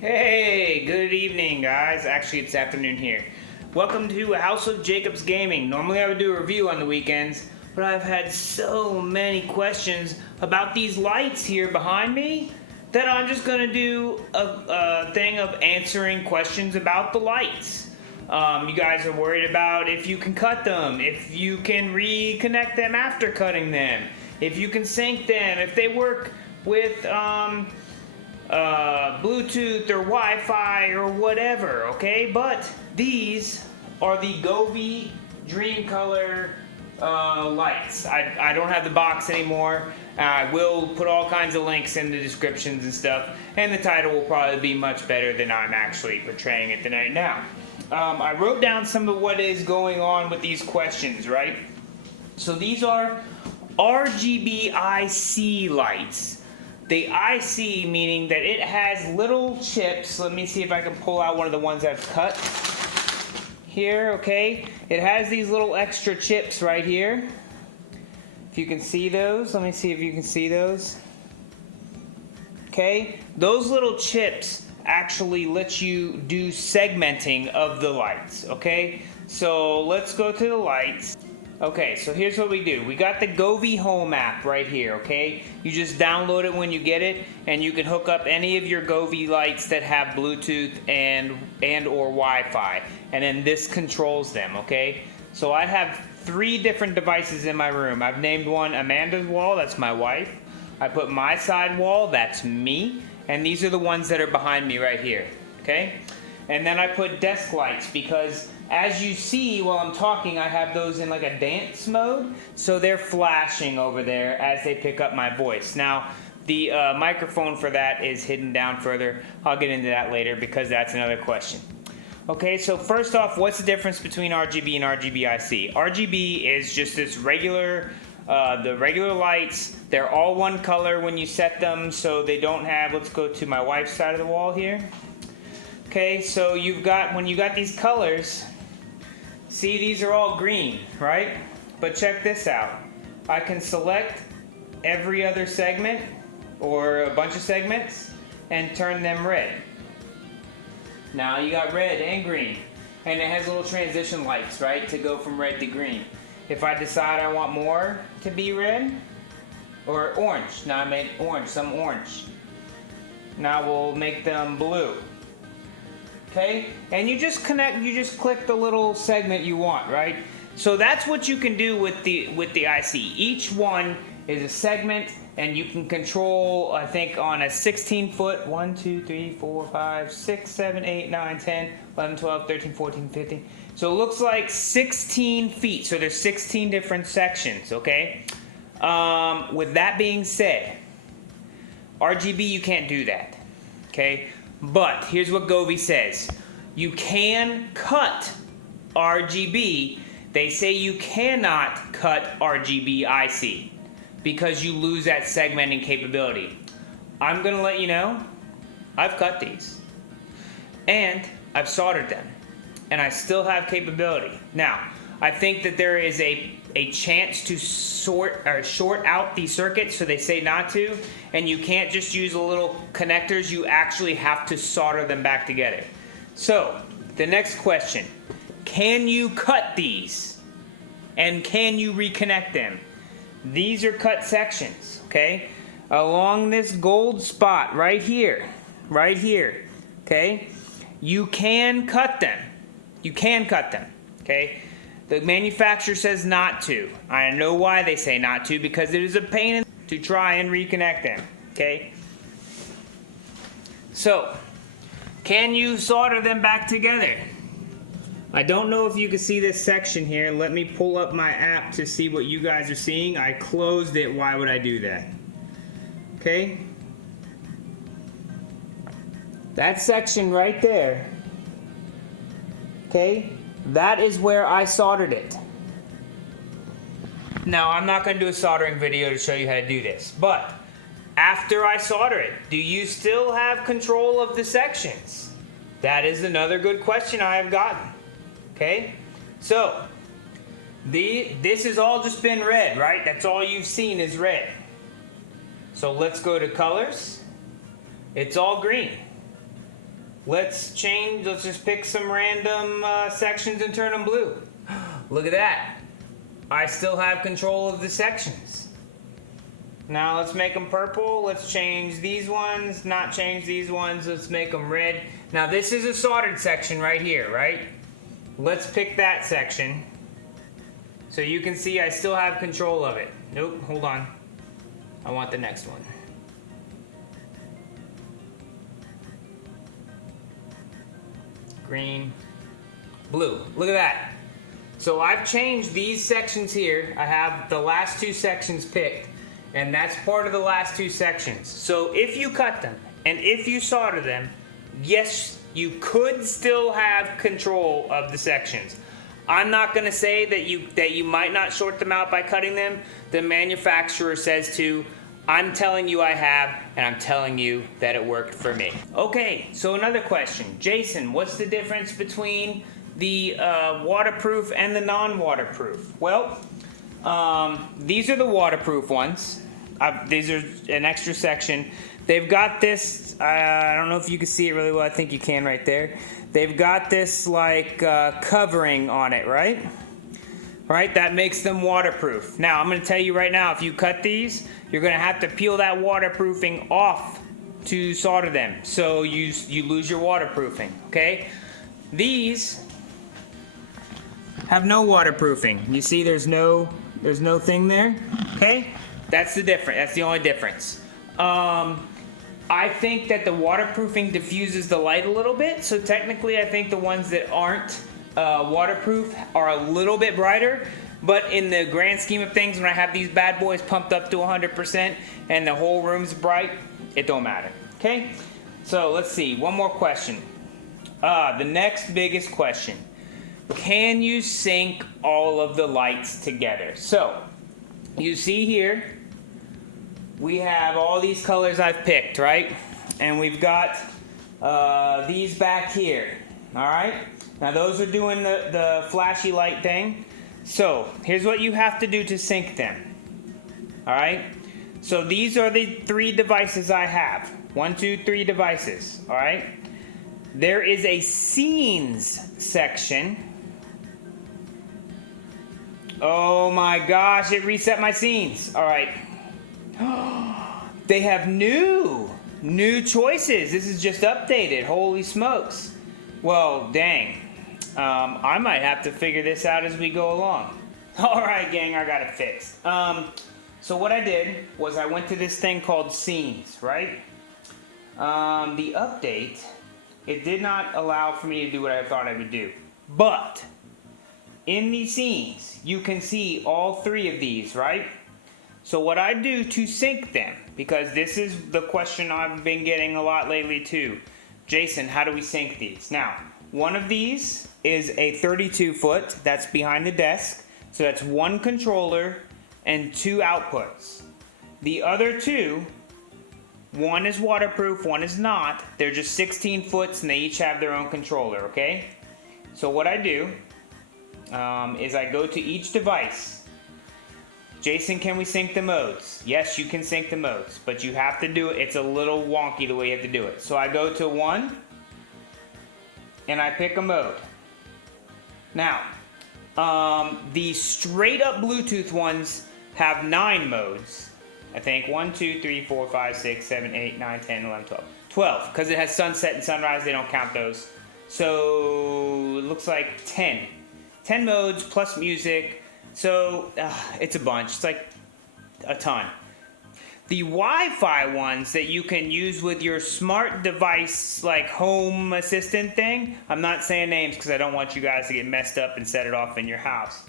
Hey, good evening guys. Actually, it's afternoon here. Welcome to House of Jacob's Gaming. Normally I would do a review on the weekends, but I've had so many questions about these lights here behind me that I'm just gonna do a thing of answering questions about the lights. You guys are worried about if you can cut them, if you can reconnect them after cutting them, if you can sync them, if they work with Bluetooth or Wi-Fi or whatever, okay? But these are the GOVEE Dreamcolor lights. I don't have the box anymore. I will put all kinds of links in the descriptions and stuff, and the title will probably be much better than I'm actually portraying it tonight now. I wrote down some of what is going on with these questions, right? So these are RGBIC lights. The IC meaning that it has little chips. Let me see if I can pull out one of the ones I've cut here, okay? It has these little extra chips right here. If you can see those, let me see if you can see those. Okay, those little chips actually let you do segmenting of the lights, okay? So let's go to the lights. Okay, so here's what we do. We got the GOVEE Home app right here, okay? You just download it when you get it, and you can hook up any of your GOVEE lights that have Bluetooth and or Wi-Fi, and then this controls them, okay? So I have 3 different devices in my room. I've named one Amanda's wall, that's my wife. I put my side wall, that's me, and these are the ones that are behind me right here, okay? And then I put desk lights because as you see while I'm talking, I have those in like a dance mode, so they're flashing over there as they pick up my voice. Now, the microphone for that is hidden down further. I'll get into that later because that's another question. Okay, so first off, what's the difference between RGB and RGBIC? RGB is just this regular, the regular lights. They're all one color when you set them, so they don't have, let's go to my wife's side of the wall here. Okay, so you've got, when you got these colors, see, these are all green, right? But check this out. I can select every other segment or a bunch of segments and turn them red. Now you got red and green, and it has little transition lights, right, to go from red to green. If I decide I want more to be red or orange, now I made orange, some orange. Now we'll make them blue. Okay, and you just connect, you just click the little segment you want, right? So that's what you can do with the IC. Each one is a segment, and you can control, I think, on a 16-foot, 1, 2, 3, 4, 5, 6, 7, 8, 9, 10, 11, 12, 13, 14, 15. So it looks like 16 feet, so there's 16 different sections, okay? With that being said, RGB, you can't do that, okay? But here's what GOVEE says. You can cut RGB. They say you cannot cut RGBIC because you lose that segmenting capability. I'm going to let you know, I've cut these. And I've soldered them. And I still have capability. Now, I think that there is a chance to short out the circuits, so they say not to, and you can't just use the little connectors, you actually have to solder them back together. So, the next question, can you cut these? And can you reconnect them? These are cut sections, okay? Along this gold spot right here, okay? You can cut them. You can cut them, okay? The manufacturer says not to. I know why they say not to, because it is a pain to try and reconnect them, okay? So, can you solder them back together? I don't know if you can see this section here. Let me pull up my app to see what you guys are seeing. I closed it. Why would I do that? Okay? That section right there, okay? That is where I soldered it. Now, I'm not going to do a soldering video to show you how to do this, but after I solder it, do you still have control of the sections? That is another good question I have gotten. Okay? So, this has all just been red, right? That's all you've seen is red. So let's go to colors. It's all green. let's just pick some random sections and turn them blue. Look at that. I still have control of the sections. Now let's make them purple. Let's change these ones, not change these ones. Let's make them red. Now this is a soldered section right here, right? Let's pick that section. So you can see I still have control of it. Nope, hold on. I want the next one. Green, blue. Look at that. So I've changed these sections here. I have the last two sections picked, and that's part of the last two sections. So if you cut them and if you solder them, yes, you could still have control of the sections. I'm not going to say that you might not short them out by cutting them. The manufacturer says to. I'm telling you I have, and I'm telling you that it worked for me. Okay, so another question. Jason, what's the difference between the waterproof and the non-waterproof? Well, these are the waterproof ones. These are an extra section. They've got this, I don't know if you can see it really well. I think you can right there. They've got this like covering on it, right? Right, that makes them waterproof. Now, I'm going to tell you right now, if you cut these, you're going to have to peel that waterproofing off to solder them. So you lose your waterproofing, okay? These have no waterproofing. You see there's no thing there, okay? That's the difference. That's the only difference. I think that the waterproofing diffuses the light a little bit, so technically I think the ones that aren't waterproof are a little bit brighter, but in the grand scheme of things, when I have these bad boys pumped up to 100% and the whole room's bright, it don't matter. Okay, so let's see, one more question. The next biggest question: can you sync all of the lights together? So you see here we have all these colors I've picked, right? And we've got these back here. All right, now those are doing the flashy light thing. So here's what you have to do to sync them. All right, so these are the 3 devices I have. 1, 2, 3 devices. All right, there is a scenes section. Oh my gosh, it reset my scenes. All right, they have new choices. This is just updated. Holy smokes. Well, dang. I might have to figure this out as we go along. Alright, gang, I got it fixed. So what I did was I went to this thing called Scenes, right? The update, it did not allow for me to do what I thought I would do. But, in the scenes, you can see all 3 of these, right? So what I do to sync them, because this is the question I've been getting a lot lately too. Jason, how do we sync these? Now, one of these is a 32 foot, that's behind the desk. So that's 1 controller and 2 outputs. The other 2, one is waterproof, one is not. They're just 16 foots and they each have their own controller, okay? So what I do is I go to each device. Jason, can we sync the modes? Yes, you can sync the modes, but you have to do it. It's a little wonky the way you have to do it. So I go to 1, and I pick a mode. Now, the straight up Bluetooth ones have 9 modes. I think 1, 2, 3, 4, 5, 6, 7, 8, 9, 10, 11, 12. 12, because it has sunset and sunrise, they don't count those. So it looks like 10. 10 modes plus music. So, it's a bunch. It's like a ton. The Wi-Fi ones that you can use with your smart device, like home assistant thing, I'm not saying names because I don't want you guys to get messed up and set it off in your house.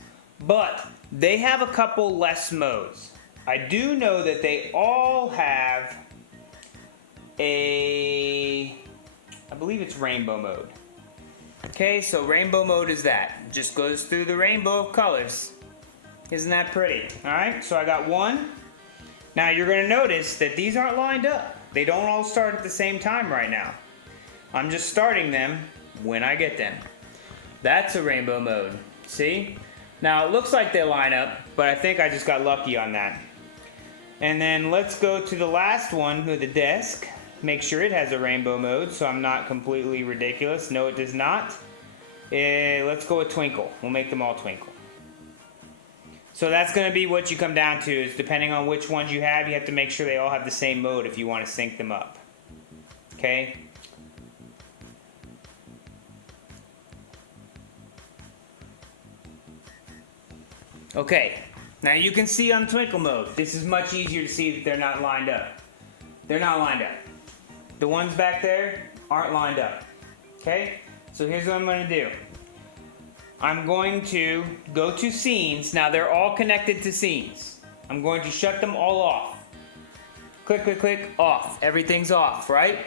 But they have a couple less modes. I do know that they all have I believe it's rainbow mode. Okay, so rainbow mode is that. It just goes through the rainbow of colors. Isn't that pretty? Alright, so I got 1. Now you're going to notice that these aren't lined up. They don't all start at the same time right now. I'm just starting them when I get them. That's a rainbow mode. See? Now it looks like they line up, but I think I just got lucky on that. And then let's go to the last one with the desk. make sure it has a rainbow mode so I'm not completely ridiculous. No, it does not. Let's go with twinkle. We'll make them all twinkle. So that's going to be what you come down to, is depending on which ones you have to make sure they all have the same mode if you want to sync them up. Okay? Okay, now you can see on twinkle mode, this is much easier to see that they're not lined up. They're not lined up. The ones back there aren't lined up. Okay, so here's what I'm going to do. I'm going to go to scenes. Now they're all connected to scenes. I'm going to shut them all off. Click, click, click, off. Everything's off, right?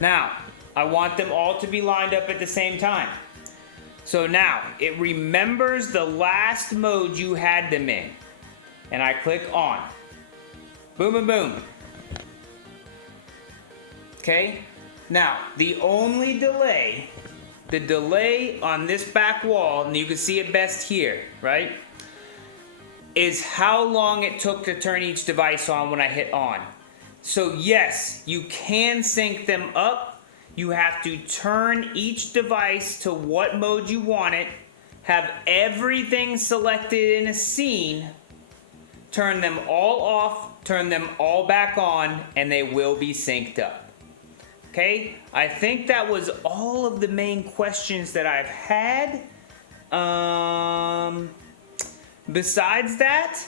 Now, I want them all to be lined up at the same time. So now, it remembers the last mode you had them in. And I click on. Boom, boom, boom. Okay? Now, the only delay, the delay on this back wall, and you can see it best here, right? Is how long it took to turn each device on when I hit on. So yes, you can sync them up. You have to turn each device to what mode you want it, have everything selected in a scene, turn them all off, turn them all back on, and they will be synced up. Okay, I think that was all of the main questions that I've had. Besides that,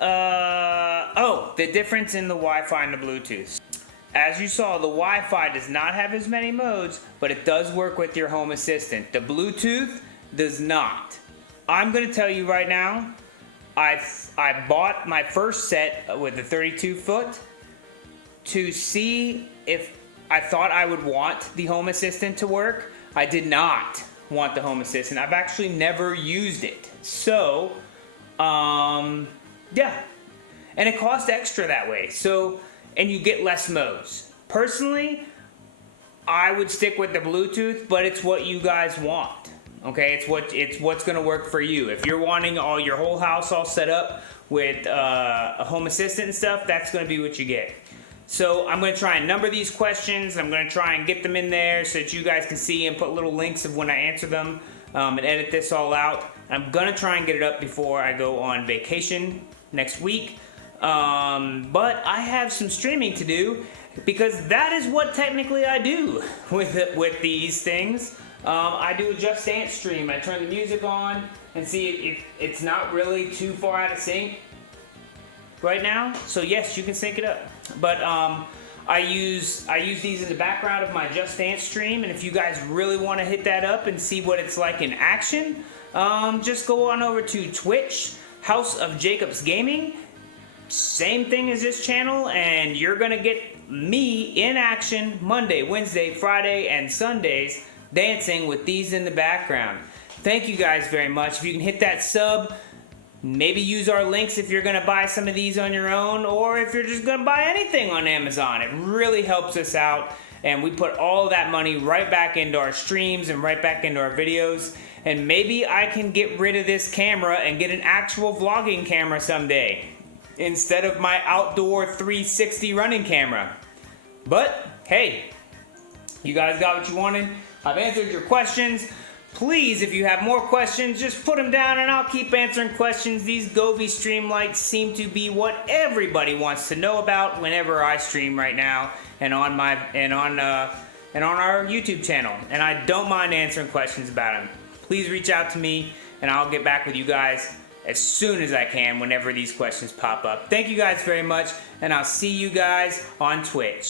oh, the difference in the Wi-Fi and the Bluetooth. As you saw, the Wi-Fi does not have as many modes, but it does work with your home assistant. The Bluetooth does not. I'm going to tell you right now, I bought my first set with the 32 foot to see if I thought I would want the home assistant to work. I did not want the home assistant. I've actually never used it. So, yeah. And it costs extra that way. So, and you get less modes. Personally, I would stick with the Bluetooth, but it's what you guys want. Okay, it's what's gonna work for you. If you're wanting your whole house all set up with a home assistant and stuff, that's gonna be what you get. So I'm gonna try and number these questions. I'm gonna try and get them in there so that you guys can see and put little links of when I answer them, and edit this all out. I'm gonna try and get it up before I go on vacation next week. But I have some streaming to do, because that is what technically I do with these things. I do a Just Dance stream. I turn the music on and see if it's not really too far out of sync right now. So yes, you can sync it up. But I use these in the background of my Just Dance stream, and if you guys really want to hit that up and see what it's like in action, just go on over to Twitch, House of Jacobs Gaming. Same thing as this channel, and you're gonna get me in action Monday, Wednesday, Friday, and Sundays dancing with these in the background. Thank you guys very much. If you can hit that sub, maybe use our links if you're gonna buy some of these on your own, or if you're just gonna buy anything on Amazon. It really helps us out, and we put all of that money right back into our streams and right back into our videos. And maybe I can get rid of this camera and get an actual vlogging camera someday, instead of my outdoor 360 running camera. But hey, you guys got what you wanted. I've answered your questions. Please, if you have more questions, just put them down and I'll keep answering questions. These GOVEE stream lights seem to be what everybody wants to know about whenever I stream right now, and on our YouTube channel. And I don't mind answering questions about them. Please reach out to me and I'll get back with you guys as soon as I can whenever these questions pop up. Thank you guys very much, and I'll see you guys on Twitch.